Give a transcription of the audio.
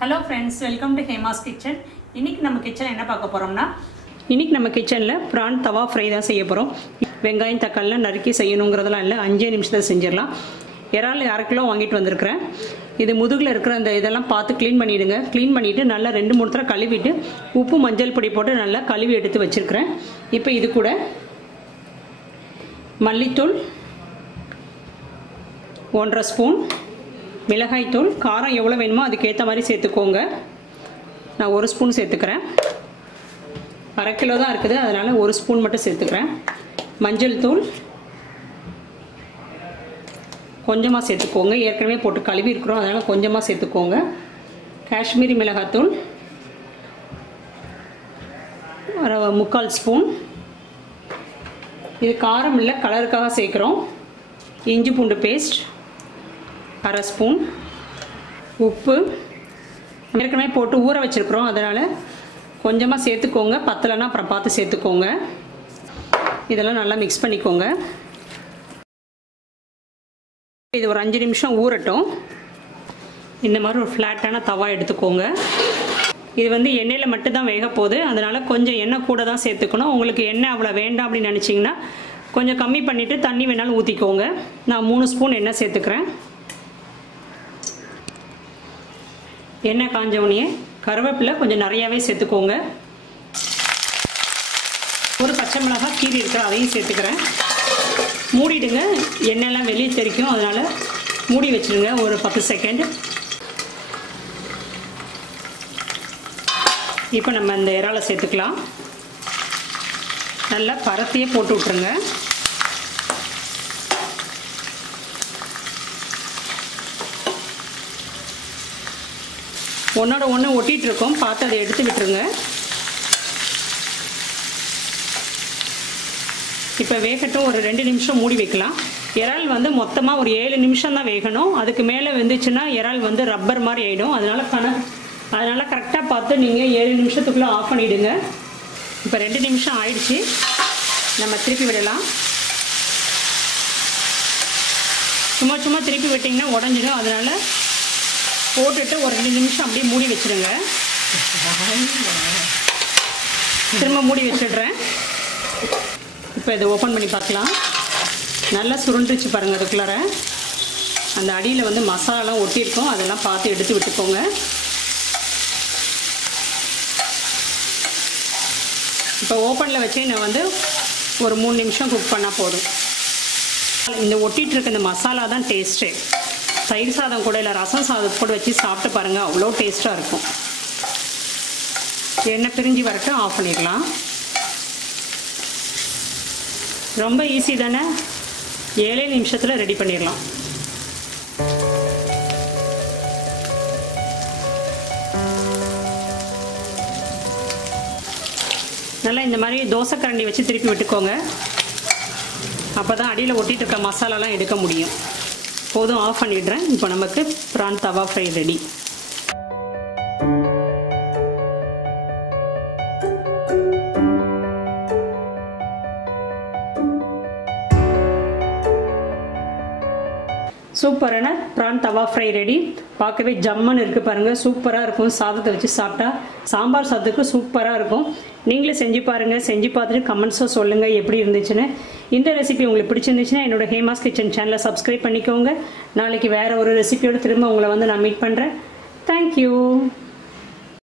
Hello friends, welcome to Hema's Kitchen. இன்னைக்கு நம்ம கிச்சன்ல என்ன பார்க்க போறோம்னா நம்ம கிச்சன்ல பிரான் தவா ஃப்ரை தான் செய்ய போறோம். வெங்காயம் தக்காளிலாம் நறுக்கி செய்யணும்ங்கறதெல்லாம் இல்ல 5 நிமிஷத்துல செஞ்சிரலாம். இறால் 1/2 கிலோ வாங்கிட்டு வந்திருக்கேன். இது முதுகுல இருக்கிற அந்த இதெல்லாம் பார்த்து க்ளீன் பண்ணிடுங்க. க்ளீன் பண்ணிட்டு நல்லா 2-3 தடவை கழுவிட்டு உப்பு மஞ்சள் பொடி போட்டு நல்லா கழுவி எடுத்து வச்சிருக்கேன். இப்போ இது கூட மல்லித்தூள் 1.5 ஸ்பூன், மிளகாய் தூள் காரம் எவ்வளவு வேணுமோ அதுக்கு ஏத்த மாதிரி சேர்த்துக்கோங்க. நான் 1 ஸ்பூன் சேர்த்துக்கிறேன். 1/2 கிலோ தான் இருக்குது, அதனால 1 ஸ்பூன் மட்டும் சேர்த்துக்கிறேன். மஞ்சள் தூள் கொஞ்சமா சேர்த்துக்கோங்க. ஏற்கனவே போட்டு கழுவி இருக்கிறோம், அதனால கொஞ்சமா சேர்த்துக்கோங்க. காஷ்மீரி மிளகாய் தூள் 1/4 ஸ்பூன். இது காரம் இல்லை, கலருக்காக சேர்க்கிறோம். இஞ்சி பூண்டு பேஸ்ட் 1/2 ஸ்பூன். உப்பு ஏற்கனவே போட்டு ஊற வச்சிருக்கிறோம், அதனால கொஞ்சமாக சேர்த்துக்கோங்க. பத்தலைன்னா அப்புறம் பார்த்து சேர்த்துக்கோங்க. இதெல்லாம் நல்லா மிக்ஸ் பண்ணிக்கோங்க. இது ஒரு 5 நிமிஷம் ஊறட்டும். இந்த மாதிரி ஒரு ஃப்ளாட்டான தவா எடுத்துக்கோங்க. இது வந்து எண்ணெயில் மட்டும்தான் வேக போகுது, அதனால கொஞ்சம் எண்ணெய் கூட தான் சேர்த்துக்கணும். உங்களுக்கு எண்ணெய் அவ்வளோ வேண்டாம் அப்படின்னு நினச்சிங்கன்னா கொஞ்சம் கம்மி பண்ணிவிட்டு தண்ணி வேணாலும் ஊற்றிக்கோங்க. நான் 3 ஸ்பூன் எண்ணெய் சேர்த்துக்கிறேன். எண்ணெய் காஞ்சவுடனே கருவேப்பிலை கொஞ்சம் நிறையாவே சேர்த்துக்கோங்க. ஒரு பச்சை மிளகாய் கீரி இருக்கிற அதையும் சேர்த்துக்கிறேன். மூடிடுங்க, எண்ணெயெல்லாம் வெளியே தெரிக்கும், அதனால் மூடி வச்சுருங்க ஒரு 10 செகண்ட். இப்போ நம்ம இந்த இறாலை சேர்த்துக்கலாம். நல்லா பரத்தியே போட்டு விட்ருங்க. ஒன்றோட ஒன்று ஒட்டிகிட்டு இருக்கோம், பார்த்து அதை எடுத்து விட்டுருங்க. இப்போ வேகட்டும், ஒரு 2 நிமிஷம் மூடி வைக்கலாம். இறால் வந்து மொத்தமாக ஒரு 7 நிமிஷம் தான் வேகணும். அதுக்கு மேலே வந்துச்சுன்னா இறால் வந்து ரப்பர் மாதிரி ஆகிடும். அதனால் கரெக்டாக பார்த்து நீங்கள் 7 நிமிஷத்துக்குள்ளே ஆஃப் பண்ணிவிடுங்க. இப்போ 2 நிமிஷம் ஆயிடுச்சு, நம்ம திருப்பி விடலாம். சும்மா திருப்பி விட்டிங்கன்னா உடஞ்சிடும், அதனால் போட்டுட்டு ஒரு 2 நிமிஷம் அப்படியே மூடி வச்சுடுங்க. திரும்ப மூடி வச்சிடுறேன். இப்போ இதை ஓப்பன் பண்ணி பார்க்கலாம். நல்லா சுருண்டுச்சு பாருங்கள். அதுக்குள்ளார அந்த அடியில் வந்து மசாலாலாம் ஒட்டியிருக்கோம், அதெல்லாம் பார்த்து எடுத்து விட்டுக்கோங்க. இப்போ ஓப்பனில் வச்சு நான் வந்து ஒரு 3 நிமிஷம் குக் பண்ணால் போதும். இந்த ஒட்டிகிட்டு இருக்க இந்த மசாலா தான் டேஸ்ட்டே. தயிர் சாதம் கூட இல்லை ரசம் சாதம் கூட வச்சு சாப்பிட்டு பாருங்கள், அவ்வளோ டேஸ்ட்டாக இருக்கும். எண்ணெய் பிரிஞ்சு வரட்டும், ஆஃப் பண்ணிடலாம். ரொம்ப ஈஸி தானே, 7 நிமிஷத்தில் ரெடி பண்ணிடலாம். நல்லா இந்த மாதிரி தோசை கரண்டி வச்சு திருப்பி விட்டுக்கோங்க. அப்போ தான் அடியில் ஒட்டிகிட்டு இருக்க மசாலாலாம் எடுக்க முடியும். போதும், ஆஃப் பண்ணிடுறேன். இப்போ நமக்கு பிரான் தவா ஃப்ரை ரெடி. சூப்பரான பிரான் தவா ஃப்ரை ரெடி. பார்க்கவே ஜம்மன் இருக்குது பாருங்கள், சூப்பராக இருக்கும். சாதத்தை வச்சு சாப்பிட்டா சாம்பார் சாதத்துக்கு சூப்பராக இருக்கும். நீங்களே செஞ்சு பாருங்கள். செஞ்சு பார்த்துட்டு கமெண்ட்ஸும் சொல்லுங்கள் எப்படி இருந்துச்சுன்னு. இந்த ரெசிபி உங்களுக்கு பிடிச்சிருந்துச்சுன்னா என்னோட ஹேமாஸ் கிச்சன் சேனலை சப்ஸ்கிரைப் பண்ணிக்கோங்க. நாளைக்கு வேறு ஒரு ரெசிபியோடு திரும்ப உங்களை வந்து நான் மீட் பண்ணுறேன். தேங்க்யூ.